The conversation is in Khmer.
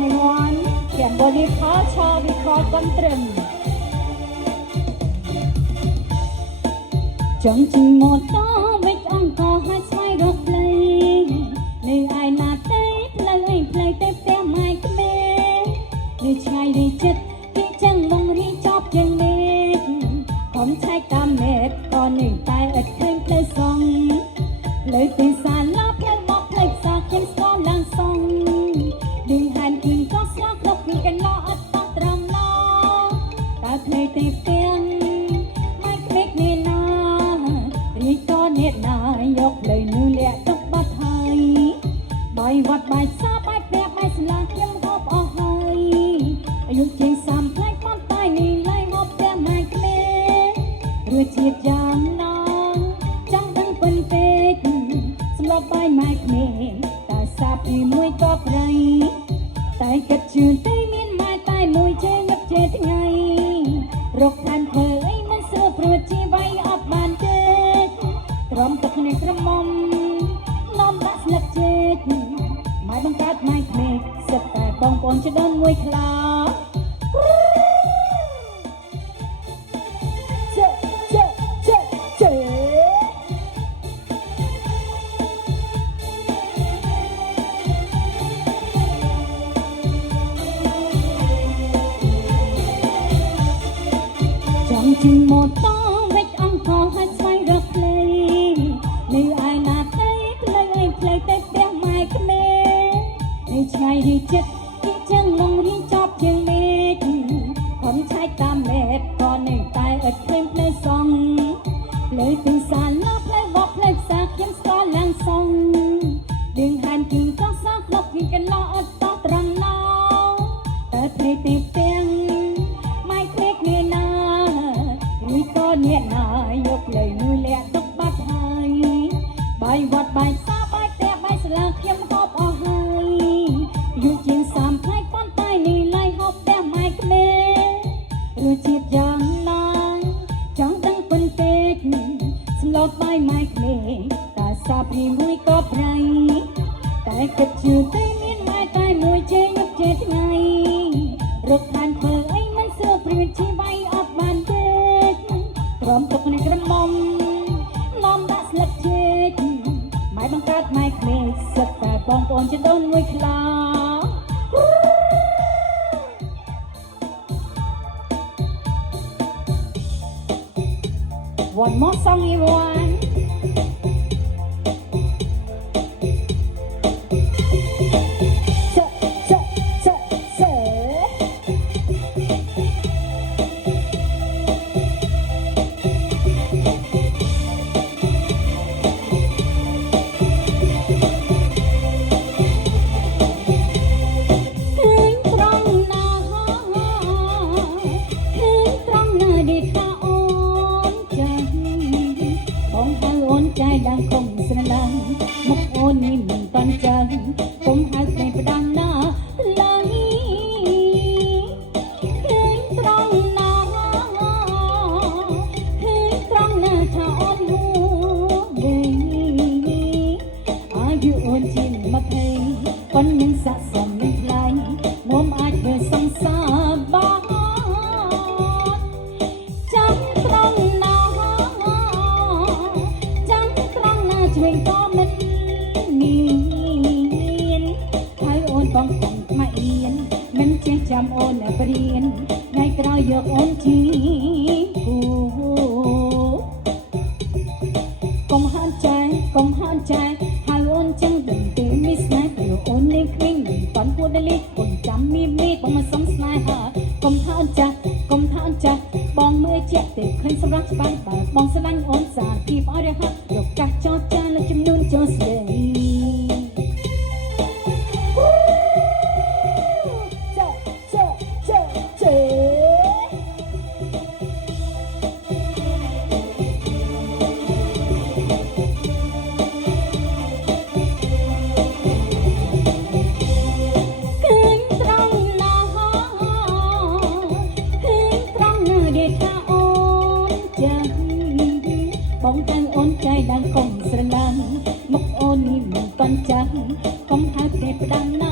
song in one ទាំងបលីខឆោវិខកំត្រឹមចង់ជិះម៉ូតូវិចអង្គឲ្យស្វែងរកផ្លូវនៅឯណាទេផ្លូវឯងផ្លូវទៅផ្ទះម៉ែក្មេងនៅឆ្ងាយរីចិត្តពីចឹងមករៀងចប់ជាងមេឃកុំឆែកតាមមេឃក៏នឹងតែឥតឃើញផ្លូវសងផ្លូវពីសាឡាផ្លូវមកផ្លូវសាខ្ញុំស្គាល់ឡើងសងឌីងហានគីងក៏ស្គាល់គ្រប់ពីកន្លោអត់តត្រឹមណោតើផ្លូវទៅផ្ទះម៉ែក្មេងនេះណារីក៏អ្នកណាយកផ្លូវនោះលាក់ទុកបាត់ហើយបាយវត្តបាយសាបាយផ្ទះបាយស្លាខ្ញុំហូបអស់ហើយអាយុជាង30ផ្លែកប៉ុន្តែនេះឡើយហូបផ្ទះម៉ែក្មេងរសជាតិយ៉ាងណាចាំដឹងពិនពេកសម្រាប់បាយម៉ែក្មេងតើសាពីមួយក៏ប្រៃតែគិតជឿនទេមានម៉ែតែមួយជេរញឹកជេរថ្ងៃរកតាមធ្វើអីមិនស្រួលព្រោះជីវ័យអត់បានទេក្រំទឹកនេះក្រមុំនាំដាក់ស្លឹកចេកម៉ែបង្កើតម៉ែក្មេងសិតតែបងប្អូនចដូនមួយខ្លាជិះម៉ូតូវិចអង្គឲ្យស្វែងរកផ្លូវនៅឯណាទេផ្លូវឯងផ្លូវទៅផ្ទះម៉ែក្មេងនៅឆ្ងាយរីចិត្តពីចឹងមករៀងចប់ជាងមេឃខំឆែកតាមមេឃក៏នៅតែឥតឃើញផ្លូវសងផ្លូវពីសាឡាផ្លូវបកផ្លូវផ្សារខ្ញុំស្គាល់ឡើងសងឌីងហានគីងក៏ស្គាល់គ្រប់ពីកន្លោអត់តត្រង់ណោតែផ្លូវទៅផ្ទះម៉ែក្មេងនេះណានេះក៏អ្នកណាយកផ្លូវនោះលាក់ទុកបាត់ហើយបាយវត្តបាយសាបាយផ្ទះបាយស្លាខ្ញុំហូបអស់ហើយយុជាង30ផ្លែកប៉ុន្តែនេះឡើយហូបផ្ទះម៉ែក្មេងរសជាតិយ៉ាងណាចង់ដឹងពិនពេកស្លប់បាយម៉ែក្មេងតើសាពីមួយក៏ប្រៃតែគិតជឿទេមានម៉ែតែមួយជេរញឹកជេរថ្ងៃរកខានធ្វើអីមិនស្រួលព្រៀងជីវ័យអត់បានទេក្រំទុកនេះក្រមុំនាំដាក់ស្លឹកចេកម៉ែបង្កើតម៉ែក្មេងសិតតែបងប្អូនចដូនមួយខ្លា One more song everyoneใจดังคงสนลังมุกโอนนี่มันตอนจังผมหายในประดังหน้าไหลเคยตรงหน้าเคยตรงหน้าถ้าอ่อนหัวเดยอายุอ่อนจิ้มมาเพยคนยังสะสมยังไหลมอมอาจเคยสังสารบ้าจังตรงหน้าช่วยก็มันเนียนให้โอนบังคับมาเอียนมันเชื่อจำโอนเปลี่ยนในกระยกโอนทีกูกมหันใจให้โอนจังดึงตีมิสไนเปลี่ยนโอนในคลิ้งตอนพูดได้ลิคนจำมีบองมาซ้ำสไนหากมท่านใจบองเมื่อเจ็บติดเคยสำรักบ้านแต่บองสลันโอนสาที่บ้านเดือดยกกัดจอจานและจำนวนจอสเดย์เจ้បងតាំងអូនใจดังคงสระลังมุกโอนนี่มันตอนจังคงหาเก็บดังน้